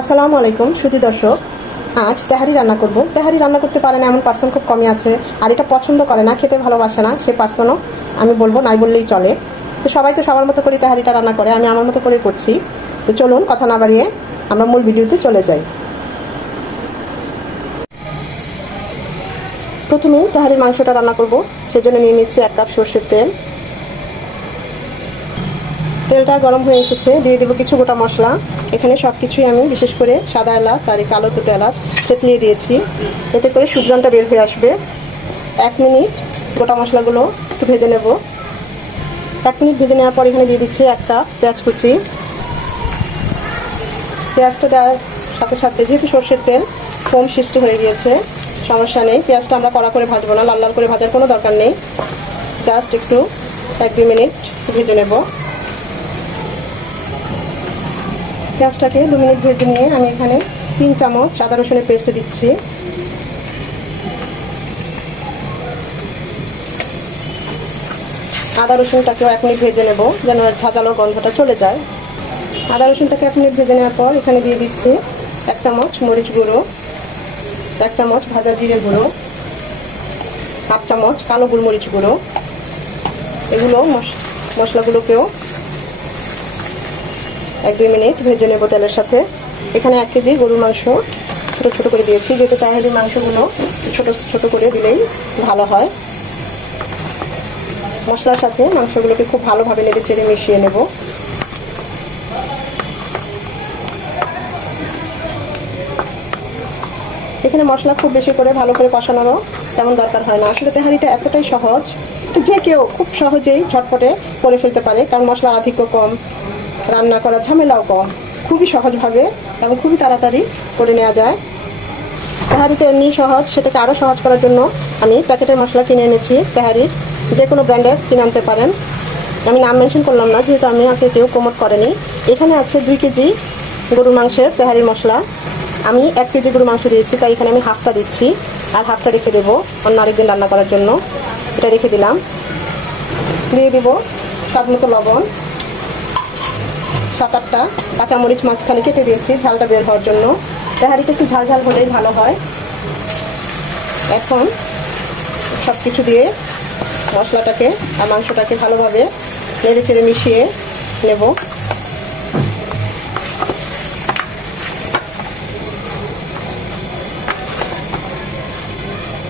আসসালামু আলাইকুম সুধী দর্শক, আজ তেহারি রান্না করব। তেহারি রান্না করতে পারে না এমন পার্সন খুব কমই আছে, আর এটা পছন্দ করে না, খেতে ভালোবাসে না, সে পার্সনও আমি বলবো নাই বললেই চলে। তো সবাই তো সবার মতো করে তেহারিটা রান্না করে, আমি আমার মতো করে করছি। তো চলুন কথা না বাড়িয়ে আমরা মূল ভিডিওতে চলে যাই। প্রথমে তেহারির মাংসটা রান্না করব, সেজন্য নিয়ে নিচ্ছি 1 কাপ সরষের তেল। তেলটা গরম হয়ে এসেছে, দিয়ে দেবো কিছু গোটা মশলা। এখানে সবকিছুই আমি বিশেষ করে সাদা এলাচ আর কালো 2টা এলাচ চেতলিয়ে দিয়েছি, এতে করে সুগন্ধটা বের হয়ে আসবে। 1 মিনিট গোটা মশলাগুলো একটু ভেজে নেব। 1 মিনিট ভেজে নেওয়ার পর এখানে দিয়ে দিচ্ছি 1 কাপ পেঁয়াজ কুচি। পেঁয়াজটা দেওয়ার সাথে সাথে যেহেতু সরষের তেল কম সৃষ্টি হয়ে গিয়েছে, সমস্যা নেই, পেঁয়াজটা আমরা কড়া করে ভাজবো না, লাল লাল করে ভাজার কোনো দরকার নেই। জাস্ট একটু 1-2 মিনিট ভেজে নেব। পেঁয়াজটাকে 2 মিনিট ভেজে নিয়ে আমি এখানে 3 চামচ আদা রসুনের পেস্ট দিচ্ছি। আদা রসুনটাকেও 1 মিনিট ভেজে নেব, যেন ঝাঁঝালো গন্ধটা চলে যায়। আদা রসুনটাকে 1 মিনিট ভেজে নেওয়ার পর এখানে দিয়ে দিচ্ছি 1 চামচ মরিচ গুঁড়ো, 1 চামচ ভাজা জিরে গুঁড়ো, 1/2 চামচ কালো গোলমরিচ গুঁড়ো। এগুলো মশলাগুলোকেও 1-2 মিনিট ভেজে নেব তেলের সাথে। এখানে 1 কেজি গরুর মাংস ছোট ছোট করে দিয়েছি, যেহেতু তেহারি মাংসগুলো ছোট ছোট করে দিলেই ভালো হয়। মশলার সাথে মাংসগুলোকে খুব ভালোভাবে নেড়ে চেড়ে মিশিয়ে নেব। এখানে মশলা খুব বেশি করে ভালো করে কষানোরও তেমন দরকার হয় না। আসলে তেহারিটা এতটাই সহজ, যে কেউ খুব সহজেই ঝটপটে করে ফেলতে পারে, কারণ মশলার আধিক্য কম, রান্না করার ঝামেলাও কম, খুবই সহজভাবে এবং খুবই তাড়াতাড়ি করে নেওয়া যায়। তেহারি তো এমনি সহজ, সেটাকে আরও সহজ করার জন্য আমি প্যাকেটের মশলা কিনে এনেছি। তেহারির যে কোনো ব্র্যান্ডের কিনে আনতে পারেন, আমি নাম মেনশন করলাম না যেহেতু আমি আমাকে কেউ প্রমোট করেনি। এখানে আছে 2 কেজি গরুর মাংসের তেহারির মশলা। আমি 1 কেজি গরুর মাংস দিয়েছি, তাই এখানে আমি হাফটা দিচ্ছি, আর হাফটা রেখে দেবো অন্য আরেকদিন রান্না করার জন্য। এটা রেখে দিলাম। দিয়ে দিব স্বাদ মতো লবণ, 7-8টা কাঁচামরিচ মাঝখানে কেটে দিয়েছি ঝালটা বের হওয়ার জন্য। তেহারিটা একটু ঝাল ঝাল হলেই ভালো হয়। এখন সব কিছু দিয়ে মশলাটাকে আর মাংসটাকে ভালোভাবে নেড়ে চেড়ে মিশিয়ে নেব।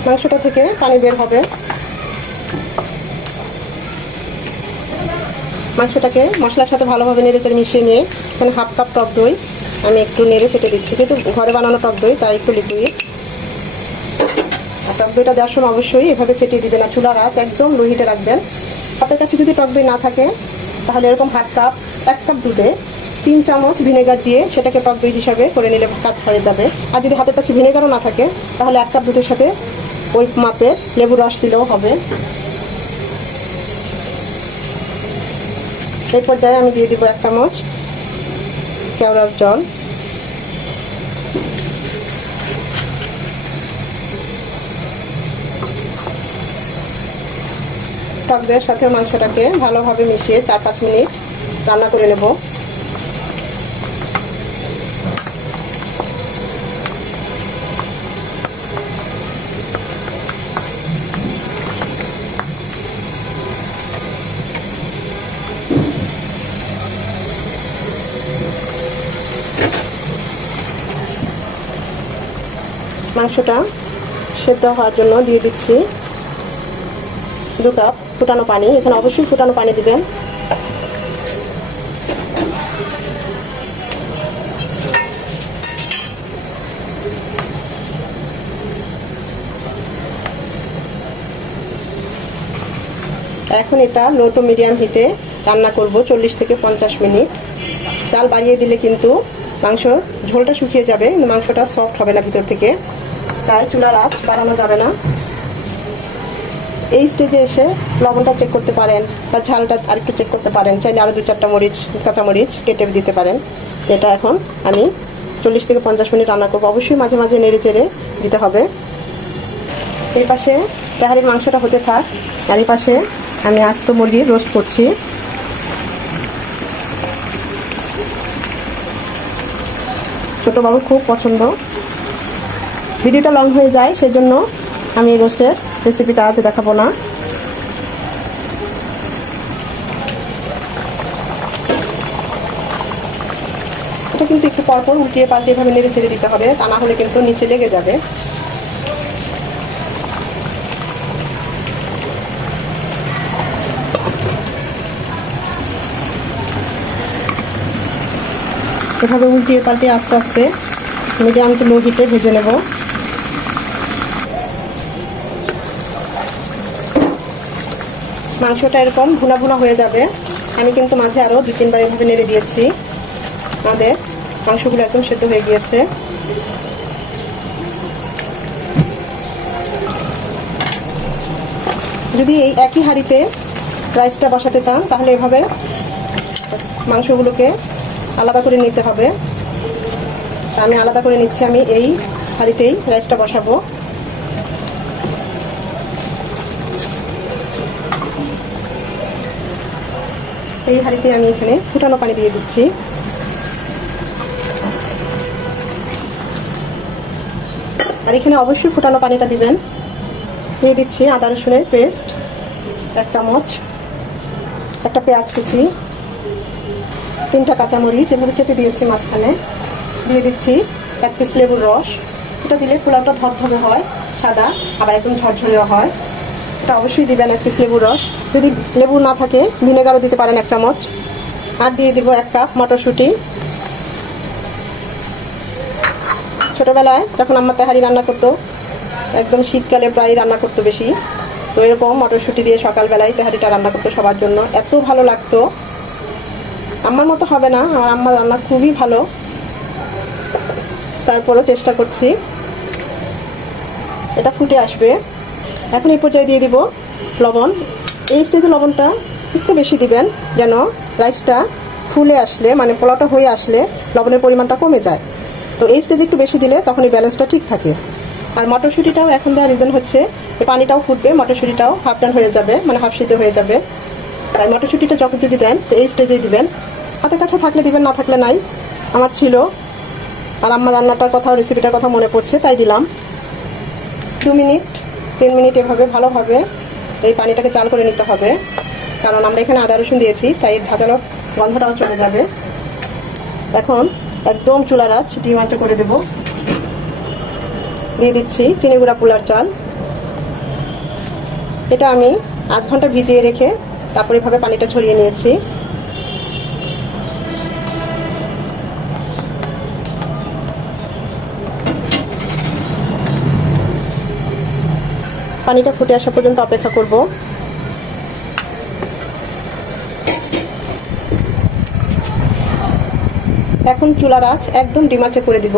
মাংসটা থেকে পানি বের হবে। মাংসটাকে মশলার সাথে ভালোভাবে নেড়ে চেড়ে মিশিয়ে নিয়ে এখানে 1/2 কাপ টক দই আমি একটু নেড়ে ফেটে দিচ্ছি, যেহেতু ঘরে বানানো টক দই তাই একটু লিকুইড। টক দইটা দেওয়ার সময় অবশ্যই এভাবে ফেটিয়ে দিবেন, আর চুলার আঁচ একদম লো হিটে রাখবেন। হাতের কাছে যদি টক দই না থাকে তাহলে এরকম 1/2 কাপ 1 কাপ দুধে 3 চামচ ভিনেগার দিয়ে সেটাকে টক দই হিসাবে করে নিলে কাজ হয়ে যাবে। আর যদি হাতের কাছে ভিনেগারও না থাকে তাহলে 1 কাপ দুধের সাথে ওই মাপে লেবুর রস দিলেও হবে। এই পর্যায়ে আমি দিয়ে দিব 1 চামচ কেওড়ার জল। টক দইয়ের সাথে মাংসটাকে ভালোভাবে মিশিয়ে 4-5 মিনিট রান্না করে নেব। মাংসটা সেদ্ধ হওয়ার জন্য দিয়ে দিচ্ছি 2 কাপ ফুটানো পানি। এখানে অবশ্যই ফুটানো পানি দিবেন। এখন এটা লো টু মিডিয়াম হিটে রান্না করব 40 থেকে 50 মিনিট। চাল বাড়িয়ে দিলে কিন্তু মাংস ঝোলটা শুকিয়ে যাবে, কিন্তু মাংসটা সফট হবে না ভিতর থেকে, তাই চুলার আঁচ বাড়ানো যাবে না। এই স্টেজে এসে লবণটা চেক করতে পারেন বা ঝালটা আরেকটু চেক করতে পারেন, চাইলে আরো 2-4টা কাঁচামরিচ কেটে দিতে পারেন। এটা এখন আমি 40 থেকে 50 মিনিট রান্না করবো, অবশ্যই মাঝে মাঝে নেড়ে চেড়ে দিতে হবে। এই পাশে তেহারির মাংসটা হতে থাক, আর এই পাশে আমি আস্ত মুরগি রোস্ট করছি। ছোট বাবুর খুব পছন্দ। ভিডিওটা লং হয়ে যায়, সেই জন্য আমি এই রোস্টের রেসিপিটা আজ দেখাবো না। এটা কিন্তু একটু পরপর উল্টিয়ে পাল্টে এভাবে নেড়ে ছেড়ে দিতে হবে, তা না হলে কিন্তু নিচে লেগে যাবে। এভাবে উল্টিয়ে পাল্টে আস্তে আস্তে মিডিয়াম টু লো হিটে ভেজে নেব। মাংসটা এরকম ভুনা ভুনা হয়ে যাবে। আমি কিন্তু মাঝে আরো 2-3 বার এভাবে নেড়ে দিয়েছি। আমাদের মাংসগুলো একদম সেদ্ধ হয়ে গিয়েছে। যদি এই একই হাঁড়িতে রাইসটা বসাতে চান তাহলে এভাবে মাংসগুলোকে আলাদা করে নিতে হবে। আমি আলাদা করে নিচ্ছি। আমি এই হাঁড়িতেই রাইসটা বসাবো। এই হাঁড়িতে আমি এখানে ফুটানো পানি দিয়ে দিচ্ছি। আর এখানে অবশ্যই ফুটানো পানিটা দিবেন। দিয়ে দিচ্ছি আদা রসুনের পেস্ট 1 চামচ, একটা পেঁয়াজ কুচি, 3টা কাঁচামরিচ এভাবে কেটে দিয়েছি মাঝখানে। দিয়ে দিচ্ছি 1 পিস লেবুর রস। এটা দিলে পোলাওটা ধবধবে হয়, সাদা আবার একদম ঝরঝরে হয়। এটা অবশ্যই দিবেন 1 পিস লেবুর রস। যদি লেবু না থাকে ভিনেগারও দিতে পারেন 1 চামচ। আর দিয়ে দিব 1 কাপ মটরশুঁটি। ছোটবেলায় যখন আম্মা তেহারি রান্না করতো, একদম শীতকালে প্রায় রান্না করতো বেশি, তো এরকম মটরশুঁটি দিয়ে সকালবেলায় তেহারিটা রান্না করতো সবার জন্য। এত ভালো লাগতো। আম্মার মতো হবে না, আমার আম্মার রান্না খুবই ভালো, তারপরও চেষ্টা করছি। এটা ফুটে আসবে। এখন এই পর্যায়ে দিয়ে দিব লবণ। এই স্টেজে লবণটা একটু বেশি দিবেন, যেন রাইসটা ফুলে আসলে মানে পোলাওটা হয়ে আসলে লবণের পরিমাণটা কমে যায়। তো এই স্টেজে একটু বেশি দিলে তখন এই ব্যালেন্সটা ঠিক থাকে। আর মটরশুঁটিটাও এখন দেওয়ার রিজন হচ্ছে এই পানিটাও ফুটবে, মটরশুঁটিটাও হাফ ডান হয়ে যাবে, মানে হাফ সিদ্ধ হয়ে যাবে। তাই মটরশুঁটিটা যখন যদি দেন তো এই স্টেজেই দিবেন। হাতের কাছে থাকলে দিবেন, না থাকলে নাই। আমার ছিল, আর আমার রান্নাটার কথা রেসিপিটার কথা মনে পড়ছে তাই দিলাম। 2 মিনিট 3 মিনিট এভাবে ভালোভাবে এই পানিটাকে জাল করে নিতে হবে, কারণ আমরা এখানে আদা রসুন দিয়েছি তাই এর ঝাঁঝালো গন্ধটাও চলে যাবে। এখন একদম চুলার আঁচ ডিম আঁচে করে দেব। দিয়ে দিচ্ছি চিনি গুঁড়া পোলার চাল। এটা আমি আধ ঘন্টা ভিজিয়ে রেখে তারপর এভাবে পানিটা ছড়িয়ে নিয়েছি। পানিটা ফুটে আসা পর্যন্ত অপেক্ষা করব। এখন চুলার আঁচ একদম ডিমাচে করে দিব।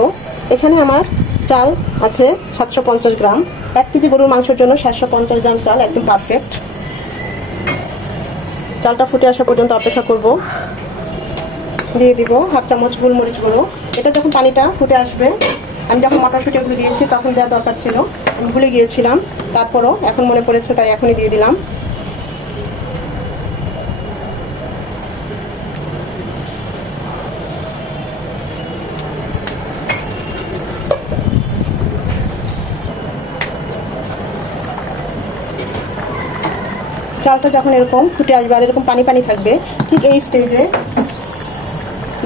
এখানে আমার চাল আছে 750 গ্রাম। 1 কেজি গরুর মাংসের জন্য 750 গ্রাম চাল একদম পারফেক্ট। চালটা ফুটে আসা পর্যন্ত অপেক্ষা করব। দিয়ে দিব হাফ চামচ গোলমরিচ গুঁড়ো। এটা যখন পানিটা ফুটে আসবে, আমি যখন মটরশুঁটি ওগুলো দিয়েছি তখন দেওয়ার দরকার ছিল, আমি ভুলে গিয়েছিলাম, তারপরও এখন মনে পড়েছে তাই এখনই দিয়ে দিলাম। চালটা যখন এরকম ফুটে আসবে আর এরকম পানি পানি থাকবে, ঠিক এই স্টেজে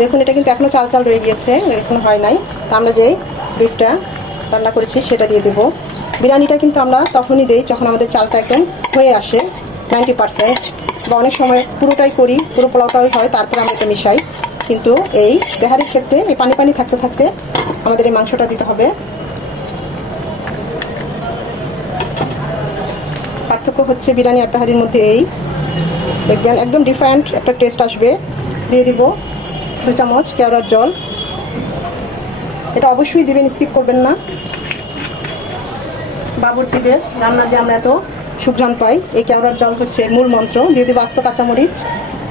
দেখুন এটা কিন্তু এখনো চাল চাল রয়ে গিয়েছে, এখন হয় নাই। তা আমরা যেই বিফটা রান্না করেছি সেটা দিয়ে দেবো। বিরিয়ানিটা কিন্তু আমরা তখনই দিই যখন আমাদের চালটা একদম হয়ে আসে 90%, বা অনেক সময় পুরোটাই করি, পুরো পোলাওটাই হয়, তারপরে আমরা এটা মিশাই। কিন্তু এই তেহারির ক্ষেত্রে এই পানি পানি থাকতে থাকতে আমাদের এই মাংসটা দিতে হবে। পার্থক্য হচ্ছে বিরিয়ানি আর তেহারির মধ্যে এই, দেখবেন একদম ডিফারেন্ট একটা টেস্ট আসবে। দিয়ে দিব 2 চামচ কেওড়ার জল। এটা অবশ্যই দিবেন, স্কিপ করবেন না। বাবুর্চিদের রান্নার যে আমরা এত সুঘ্রাণ পাই, এই কেওড়ার জল হচ্ছে মূল মন্ত্র। দিয়ে দিব আস্ত কাঁচামরিচ।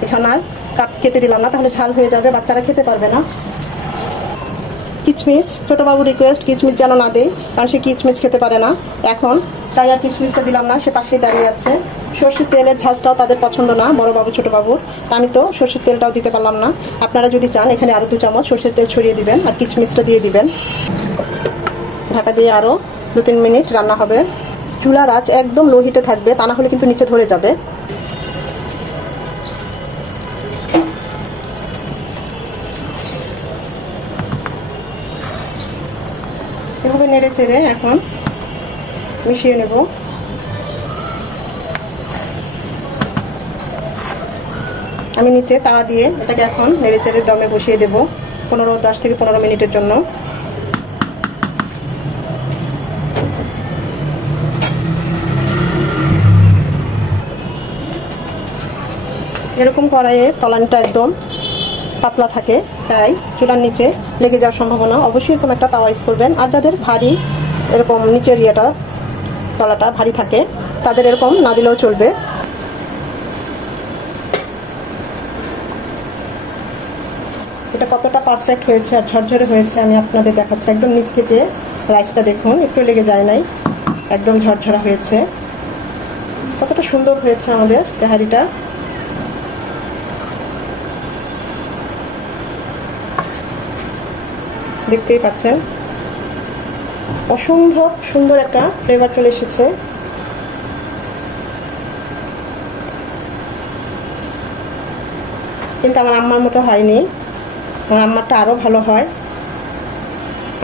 এখানে আর কাট কেটে দিলাম না, তাহলে ঝাল হয়ে যাবে, বাচ্চারা খেতে পারবে না। কিচমিচ, ছোট বাবু রিকোয়েস্ট কিচমিচ যেন না দেই, কারণ সে কিচমিচ খেতে পারে না এখন, তাই আর কিচমিচটা দিলাম না, সে পাশেই দাঁড়িয়ে আছে। সর্ষের তেলের ঝাঁজটাও তাদের পছন্দ না, বড় বাবু ছোট বাবুর, আমি তো সর্ষের তেলটাও দিতে পারলাম না। আপনারা যদি চান এখানে আরো 2 চামচ সর্ষের তেল ছড়িয়ে দিবেন আর কিচমিচটা দিয়ে দিবেন। ঢাকা দিয়ে আরো 2-3 মিনিট রান্না হবে। চুলার আঁচ একদম লো হিটে থাকবে, তা না হলে কিন্তু নিচে ধরে যাবে। এভাবে নেড়ে চেড়ে এখন মিশিয়ে নেব। আমি নিচে তাওয়া দিয়ে এটাকে এখন নেড়ে চেড়ে দমে বসিয়ে দেব 10 থেকে 15 মিনিটের জন্য। এরকম কড়াইয়ের তলানিটা একদম পাতলা থাকে, তাই চুলার নিচে লেগে যাওয়ার সম্ভাবনা, অবশ্যই এরকম একটা তাওয়া ইউজ করবেন। আর যাদের ভারী এরকম নিচের তলাটা ভারী থাকে তাদের এরকম না দিলেও চলবে। এটা কতটা পারফেক্ট হয়েছে আর ঝরঝরে হয়েছে আমি আপনাদের দেখাচ্ছি। একদম নিচ থেকে রাইসটা দেখুন, একটু লেগে যায় নাই, একদম ঝরঝরা হয়েছে। কতটা সুন্দর হয়েছে আমাদের তেহারিটা। দেখতেই পাচ্ছেন অসম্ভব সুন্দর একটা ফ্লেভার চলে এসেছে। কিন্তু আমার আম্মার মতো হয়নি, আমার আম্মারটা আরো ভালো হয়,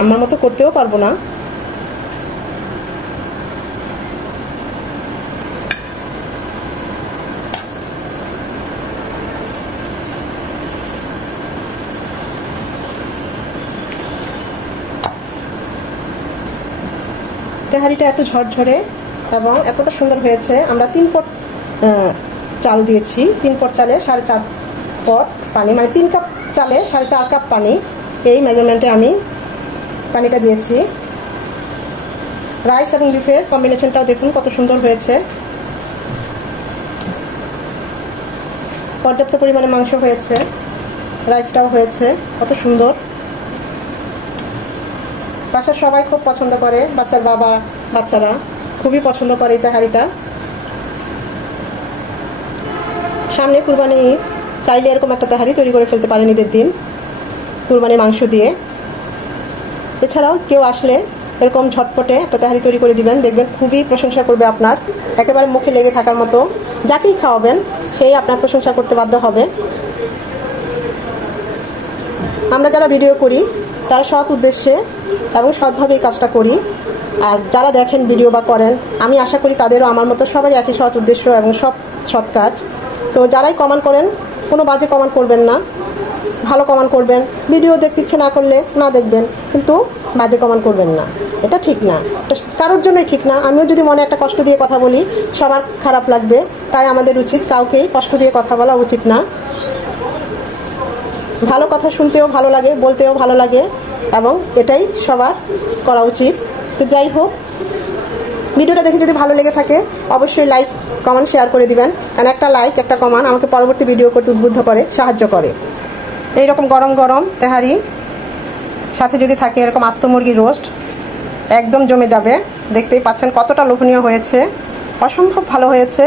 আম্মার মতো করতেও পারবো না। তেহারিটা এত ঝরঝরে এবং এতটা সুন্দর হয়েছে। আমরা 3 পট চাল দিয়েছি, 3 পট চালে 4.5 পট পানি, মানে 3 কাপ চালে 4.5 কাপ পানি, এই মেজারমেন্টে আমি পানিটা দিয়েছি। রাইস এবং বিফের কম্বিনেশনটাও দেখুন কত সুন্দর হয়েছে। পর্যাপ্ত পরিমাণে মাংস হয়েছে, রাইসটাও হয়েছে কত সুন্দর। বাসার সবাই খুব পছন্দ করে, বাচ্চার বাবা বাচ্চারা খুবই পছন্দ করে এই তেহারিটা। সামনে কুরবানি ঈদ, চাইলে এরকম একটা তেহারি তৈরি করে ফেলতে পারেন ঈদের দিন কুরবানির মাংস দিয়ে। এছাড়াও কেউ আসলে এরকম ঝটপটে একটা তেহারি তৈরি করে দিবেন, দেখবেন খুবই প্রশংসা করবে আপনার, একেবারে মুখে লেগে থাকার মতো। যাকেই খাওয়াবেন সেই আপনার প্রশংসা করতে বাধ্য হবে। আমরা যারা ভিডিও করি তারা সৎ উদ্দেশ্যে এবং সৎভাবে এই কাজটা করি, আর যারা দেখেন ভিডিও বা করেন আমি আশা করি তাদেরও আমার মতো সবারই একই সৎ উদ্দেশ্য এবং সৎ কাজ। তো যারাই কমেন্ট করেন কোনো বাজে কমেন্ট করবেন না, ভালো কমেন্ট করবেন। ভিডিও দেখতে ইচ্ছে না করলে না দেখবেন, কিন্তু বাজে কমেন্ট করবেন না, এটা ঠিক না, এটা কারোর জন্যই ঠিক না। আমিও যদি মনে একটা কষ্ট দিয়ে কথা বলি সবার খারাপ লাগবে, তাই আমাদের উচিত কাউকেই কষ্ট দিয়ে কথা বলা উচিত না। ভালো কথা শুনতেও ভালো লাগে, বলতেও ভালো লাগে, এবং এটাই সবার করা উচিত। তো যাই হোক, ভিডিওটা দেখে যদি ভালো লেগে থাকে অবশ্যই লাইক কমেন্ট শেয়ার করে দিবেন, কারণ একটা লাইক একটা কমেন্ট আমাকে পরবর্তী ভিডিও করতে উদ্বুদ্ধ করে, সাহায্য করে। এইরকম গরম গরম তেহারি সাথে যদি থাকে এরকম আস্ত মুরগির রোস্ট, একদম জমে যাবে। দেখতেই পাচ্ছেন কতটা লোভনীয় হয়েছে, অসম্ভব ভালো হয়েছে।